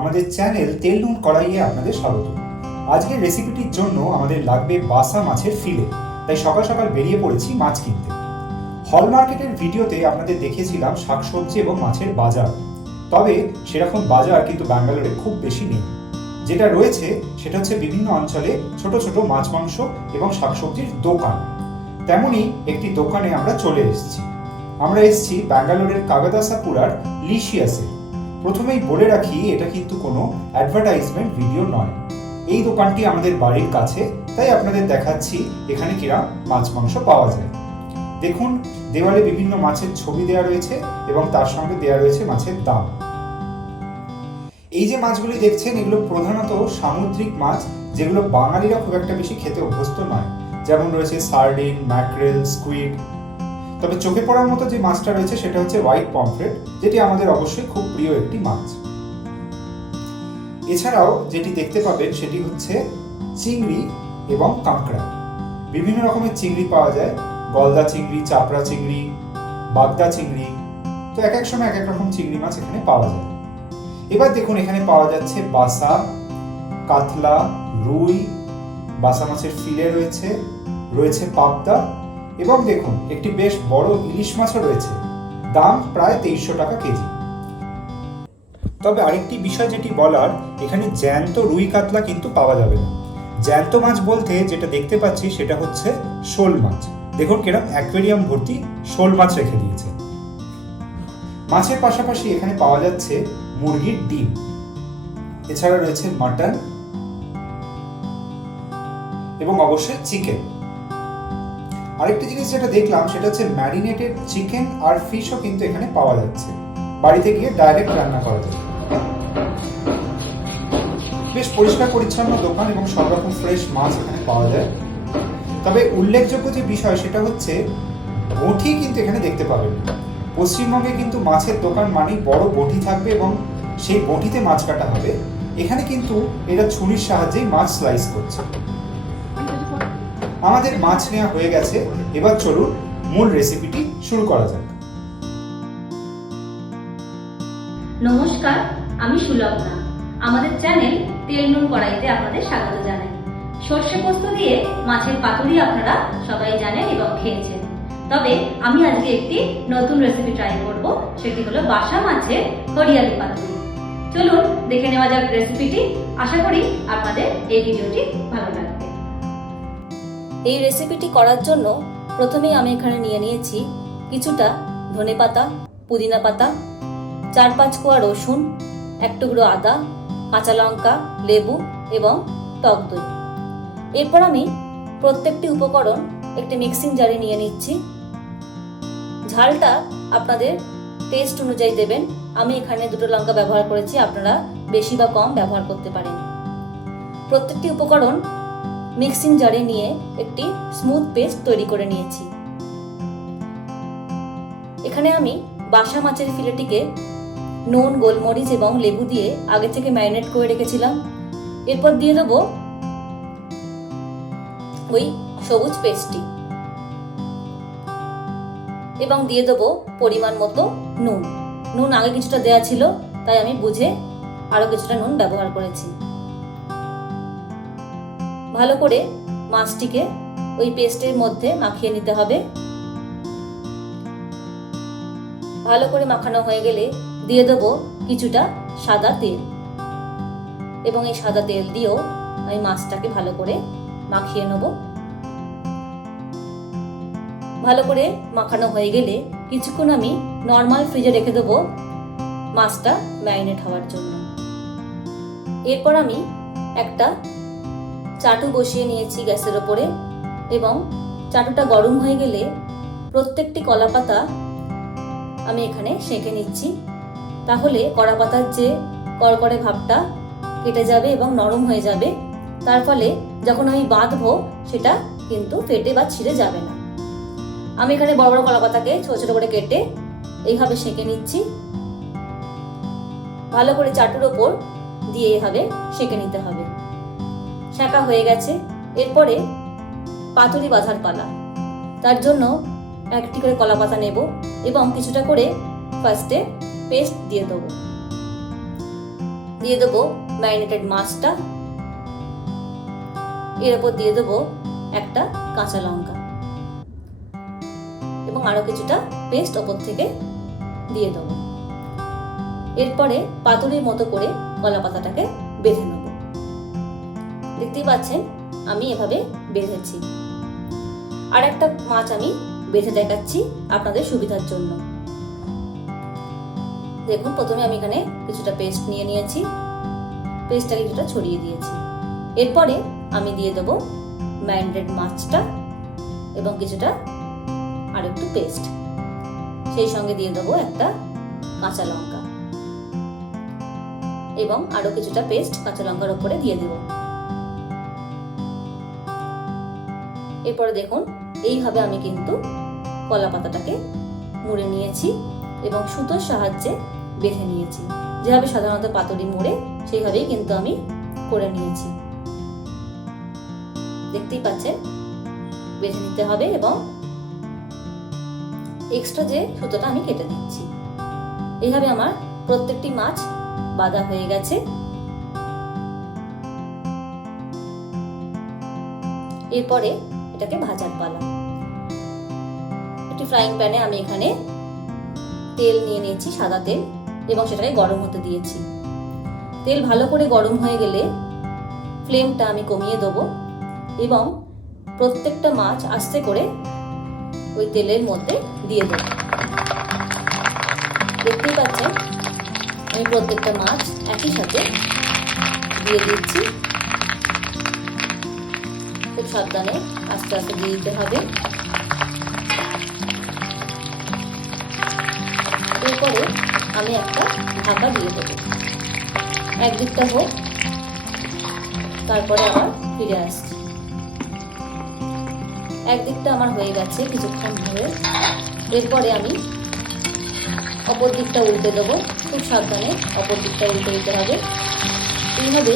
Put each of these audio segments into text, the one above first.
আমাদের চ্যানেল তেল নুন কড়াইয়ে আপনাদের স্বাগত। আজকের রেসিপিটির জন্য আমাদের লাগবে বাসা মাছের ফিলে, তাই সকাল সকাল বেরিয়ে পড়েছি মাছ কিনতে। হল মার্কেটের ভিডিওতে আপনাদের দেখিয়েছিলাম শাকসবজি এবং মাছের বাজার, তবে সেরকম বাজার কিন্তু ব্যাঙ্গালোরে খুব বেশি নেই। যেটা রয়েছে সেটা হচ্ছে বিভিন্ন অঞ্চলে ছোট ছোট মাছ মাংস এবং শাকসবজির দোকান। তেমনই একটি দোকানে আমরা চলে এসেছি। আমরা এসেছি ব্যাঙ্গালোরের কাগাদাসাপুরার লিশিয়াসে। প্রথমেই বলে রাখি, এটা কিন্তু কোনো অ্যাডভার্টাইজমেন্ট ভিডিও নয়। এই দোকানটি আমাদের বাড়ির কাছে, তাই আপনাদের দেখাচ্ছি এখানে কিরকম মাছ মাংস পাওয়া যায়। দেখুন, দেওয়ালে বিভিন্ন মাছের ছবি দেওয়া রয়েছে এবং তার সঙ্গে দেওয়া রয়েছে মাছের দাম। এই যে মাছগুলি দেখছেন, এগুলো প্রধানত সামুদ্রিক মাছ, যেগুলো বাঙালিরা খুব একটা বেশি খেতে অভ্যস্ত নয়। যেমন রয়েছে সার্ডিন, ম্যাকরেল, স্কুইড। তবে চোখে পড়ার মতো যে মাছটা রয়েছে সেটা হচ্ছে হোয়াইট পমফ্রেট, যেটি আমাদের অবশ্যই খুব প্রিয় একটি মাছ। এছাড়াও যেটি দেখতে পাবেন সেটি হচ্ছে চিংড়ি এবং কাঁকড়া। বিভিন্ন রকমের চিংড়ি পাওয়া যায়, গলদা চিংড়ি, চাপড়া চিংড়ি, বাগদা চিংড়ি। তো এক এক সময় এক এক রকম চিংড়ি মাছ এখানে পাওয়া যায়। এবার দেখুন, এখানে পাওয়া যাচ্ছে বাসা, কাতলা, রুই, বাসা মাছের ফিলে রয়েছে পাবদা, এবং দেখুন একটি বেশ বড় ইলিশ মাছও রয়েছে। দাম প্রায় 2300 টাকা কেজি। তবে আরেকটি বিষয় যেটি বলার, এখানে জ্যান্ত রুই কাতলা কিন্তু পাওয়া যাবে না। জ্যান্ত মাছ বলতে যেটা দেখতে পাচ্ছি সেটা হচ্ছে শোল মাছ। দেখুন কিরকম অ্যাকোয়ারিয়াম ভর্তি শোল মাছ রেখে দিয়েছে। মাছের পাশাপাশি এখানে পাওয়া যাচ্ছে মুরগির ডিম, এছাড়া রয়েছে মাটন এবং অবশ্যই চিকেন। আরেকটি জিনিস যেটা দেখলাম সেটা হচ্ছে ম্যারিনেটেড চিকেন আর ফিশও কিন্তু এখানে পাওয়া যাচ্ছে। বাড়িতে গিয়ে ডাইরেক্ট রান্না করা যাবে। বেশ পরিষ্কার পরিচ্ছন্ন দোকান এবং সব রকম ফ্রেশ মাছ এখানে পাওয়া যায়। তবে উল্লেখযোগ্য যে বিষয় সেটা হচ্ছে বঁটি কিন্তু এখানে দেখতে পাবেন। পশ্চিমবঙ্গে কিন্তু মাছের দোকান মানেই বড় বঁটি থাকবে এবং সেই বঁটিতে মাছ কাটা হবে। এখানে কিন্তু এরা ছুরির সাহায্যেই মাছ স্লাইস করছে। আমাদের মাছ নেওয়া হয়ে গেছে, এবার চলুন মূল রেসিপিটি শুরু করা যাক। নমস্কার, আমি সুলগ্না। আমাদের চ্যানেল তেল নুন কড়াইতে আপনাদের স্বাগত জানাই। সর্ষে পোস্ত দিয়ে মাছের পাতুরি আপনারা সবাই জানেন এবং খেয়েছেন। তবে আমি আজকে একটি নতুন রেসিপি ট্রাই করব, সেটি হলো বাসা মাছের হরিয়ালি পাতুরি। চলুন দেখে নেওয়া যাক রেসিপিটি। আশা করি আপনাদের এই ভিডিওটি ভালো লাগবে। এই রেসিপিটি করার জন্য প্রথমেই আমি এখানে নিয়ে নিয়েছি কিছুটা ধনেপাতা, পুদিনা পাতা, 4-5 কোয়া রসুন, 1 টুকরো আদা, কাঁচা লঙ্কা, লেবু এবং টক দই। এরপর আমি প্রত্যেকটি উপকরণ একটি মিক্সিং জারে নিয়ে নিচ্ছি। ঝালটা আপনাদের টেস্ট অনুযায়ী দেবেন। আমি এখানে 2টো লঙ্কা ব্যবহার করেছি, আপনারা বেশি বা কম ব্যবহার করতে পারেন। প্রত্যেকটি উপকরণ মিক্সিং জারে নিয়ে একটি স্মুথ পেস্ট তৈরি করে নিয়েছি। এখানে আমি বাসা মাছের ফিলেটিকে নুন, গোলমরিচ এবং লেবু দিয়ে আগে থেকে ম্যারিনেট করে রেখেছিলাম। এরপর দিয়ে দেবো ওই সবুজ পেস্টটি এবং দিয়ে দেবো পরিমাণ মতো নুন। নুন আগে কিছুটা দেওয়া ছিল, তাই আমি বুঝে আরো কিছুটা নুন ব্যবহার করেছি। ভালো করে মাছটিকে ওই পেস্টের মধ্যে মাখিয়ে নিতে হবে। ভালো করে মাখানো হয়ে গেলে দিয়ে দেবো কিছুটা সাদা তেল, এবং এই সাদা তেল দিয়েও আমি মাছটাকে ভালো করে মাখিয়ে নেব। ভালো করে মাখানো হয়ে গেলে কিছুক্ষণ আমি নর্মাল ফ্রিজে রেখে দেবো মাছটা ম্যারিনেট হওয়ার জন্য। এরপর আমি একটা চাটু বসিয়ে নিয়েছি গ্যাসের ওপরে, এবং চাটুটা গরম হয়ে গেলে প্রত্যেকটি কলাপাতা আমি এখানে সেঁকে নিচ্ছি। তাহলে কলাপাতার যে কড়কড়ে ভাবটা কেটে যাবে এবং নরম হয়ে যাবে। তার ফলে যখন আমি বাঁধবো সেটা কিন্তু ফেটে বা ছিঁড়ে যাবে না। আমি এখানে বড় বড় কলাপাতাকে ছোট ছোট করে কেটে এইভাবে সেঁকে নিচ্ছি। ভালো করে চাটুর ওপর দিয়ে এইভাবে সেঁকে নিতে হবে। সেঁকা হয়ে গেছে। এরপরে পাতুরি বাঁধার পালা। তার জন্য একটি করে কলাপাতা নেব এবং কিছুটা করে ফার্স্টে পেস্ট দিয়ে দেবো। দিয়ে দেবো ম্যারিনেটেড মাছটা, এর উপর দিয়ে দেবো একটা কাঁচা লঙ্কা এবং আরো কিছুটা পেস্ট ওপর থেকে দিয়ে দেবো। এরপরে পাতুরির মতো করে কলা পাতাটাকে বেঁধে নেব। দেখতেই পাচ্ছেন আমি এভাবে বেঁধেছি। আর একটা মাছ আমি বেঁধে দেখাচ্ছি আপনাদের সুবিধার জন্য। দেখুন, প্রথমে আমি এখানে কিছুটা পেস্ট নিয়ে নিয়েছি, পেস্টটাকে কিছুটা ছড়িয়ে দিয়েছি। এরপরে আমি দিয়ে দেবো ম্যারিনেটেড মাছটা এবং কিছুটা আর একটু পেস্ট, সেই সঙ্গে দিয়ে দেবো একটা কাঁচা লঙ্কা এবং আরো কিছুটা পেস্ট কাঁচা লঙ্কার উপরে দিয়ে দেব। এরপরে দেখুন, এইভাবে আমি কিন্তু কলা পাতাটাকে মুড়ে নিয়েছি এবং সুতোর সাহায্যে বেঁধে নিয়েছি। যেভাবে সাধারণত পাতুরি মুড়ে সেইভাবেই কিন্তু আমি করে নিয়েছি। দেখতেই পাচ্ছেন বেঁধে নিতে হবে এবং এক্সট্রা যে সুতোটা আমি কেটে দিচ্ছি। এইভাবে আমার প্রত্যেকটি মাছ বাঁধা হয়ে গেছে। এরপরে এটাকে ভাজার পালা। একটি ফ্রাইং প্যানে আমি এখানে তেল নিয়ে নিয়েছি, সাদা তেল, এবং সেটাকে গরম হতে দিয়েছি। তেল ভালো করে গরম হয়ে গেলে ফ্লেমটা আমি কমিয়ে দেবো এবং প্রত্যেকটা মাছ আস্তে করে ওই তেলের মধ্যে দিয়ে দেবো। দেখতেই পাচ্ছেন আমি প্রত্যেকটা মাছ একই সাথে দিয়ে দিচ্ছি। খুব সাবধানে আস্তে আস্তে দিয়ে দিতে হবে। এরপরে আমি একটা ঢাকা দিয়ে দেবো, একদিকটা হোক, তারপরে আবার ফিরে আসছি। একদিকটা আমার হয়ে গেছে কিছুক্ষণ ধরে। এরপরে আমি অপর দিকটা উল্টে দেবো। খুব সাবধানে অপর দিকটা উল্টে দিতে হবে। এইভাবে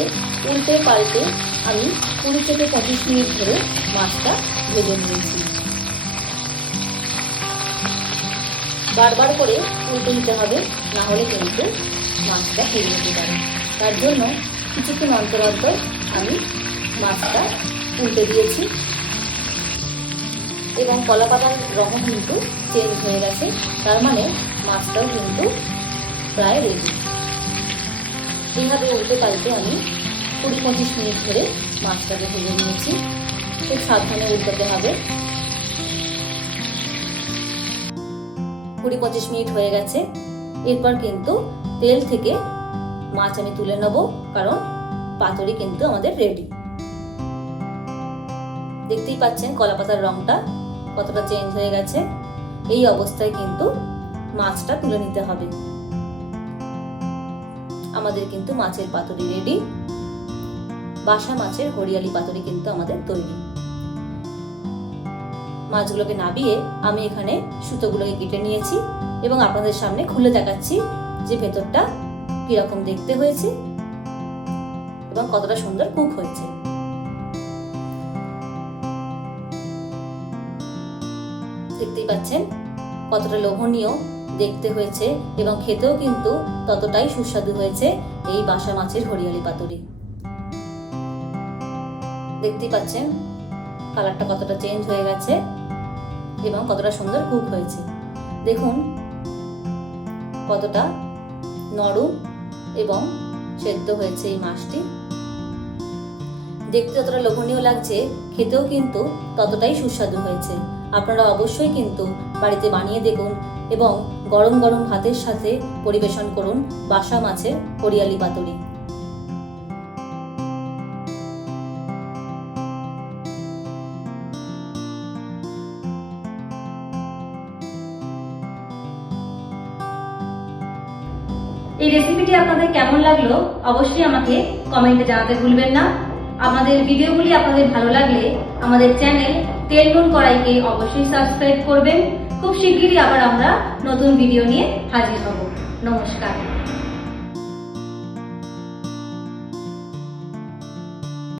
উল্টে পাল্টে আমি 20 থেকে 25 মিনিট ধরে মাছটা ভেজে নিয়েছি। বারবার করে উল্টে দিতে হবে, না হলে কিন্তু মাছটা পুড়ে যেতে পারে। তার জন্য কিছুক্ষণ অন্তর অন্তর আমি মাছটা উল্টে দিয়েছি এবং কলা পাতার রঙও কিন্তু চেঞ্জ হয়ে গেছে। তার মানে মাছটাও কিন্তু প্রায় রেডি। এইভাবে উল্টে পাল্টে আমি 20-25 মিনিট ধরে মাছটাকে ভেজে নিয়েছি। খুব সাবধানে উল্টাতে হবে। 20-25 মিনিট হয়ে গেছে। এরপর কিন্তু তেল থেকে মাছ আমি তুলে নেব, কারণ পাতুরি কিন্তু আমাদের রেডি। দেখতেই পাচ্ছেন কলা পাতার রংটা কতটা চেঞ্জ হয়ে গেছে। এই অবস্থায় কিন্তু মাছটা তুলে নিতে হবে। আমাদের কিন্তু মাছের পাতুরি রেডি। বাসা মাছের হরিয়ালি পাতুরি কিন্তু আমাদের তৈরি। মাছগুলোকে নাবিয়ে আমি এখানে সুতোগুলোকে কেটে নিয়েছি এবং আপনাদের সামনে খুলে দেখাচ্ছি যে ভেতরটা কিরকম দেখতে হয়েছে এবং কতটা সুন্দর কুক হয়েছে। দেখতেই পাচ্ছেন কতটা লোভনীয় দেখতে হয়েছে এবং খেতেও কিন্তু ততটাই সুস্বাদু হয়েছে এই বাসা মাছের হরিয়ালি পাতুরি। দেখতেই পাচ্ছেন কালারটা কতটা চেঞ্জ হয়ে গেছে এবং কতটা সুন্দর কুক হয়েছে। দেখুন কতটা নরম এবং সেদ্ধ হয়েছে এই মাছটি। দেখতে যতটা লোভনীয় লাগছে, খেতেও কিন্তু ততটাই সুস্বাদু হয়েছে। আপনারা অবশ্যই কিন্তু বাড়িতে বানিয়ে দেখুন এবং গরম গরম ভাতের সাথে পরিবেশন করুন বাসা মাছের হরিয়ালি পাতুরি। এই রেসিপিটি আপনাদের কেমন লাগলো অবশ্যই আমাকে কমেন্টে জানাতে ভুলবেন না। আমাদের ভিডিওগুলি আপনাদের ভালো লাগলে আমাদের চ্যানেল তেল নুন কড়াইকে অবশ্যই সাবস্ক্রাইব করবেন। খুব শিগগিরই আবার আমরা নতুন ভিডিও নিয়ে হাজির হব। নমস্কার।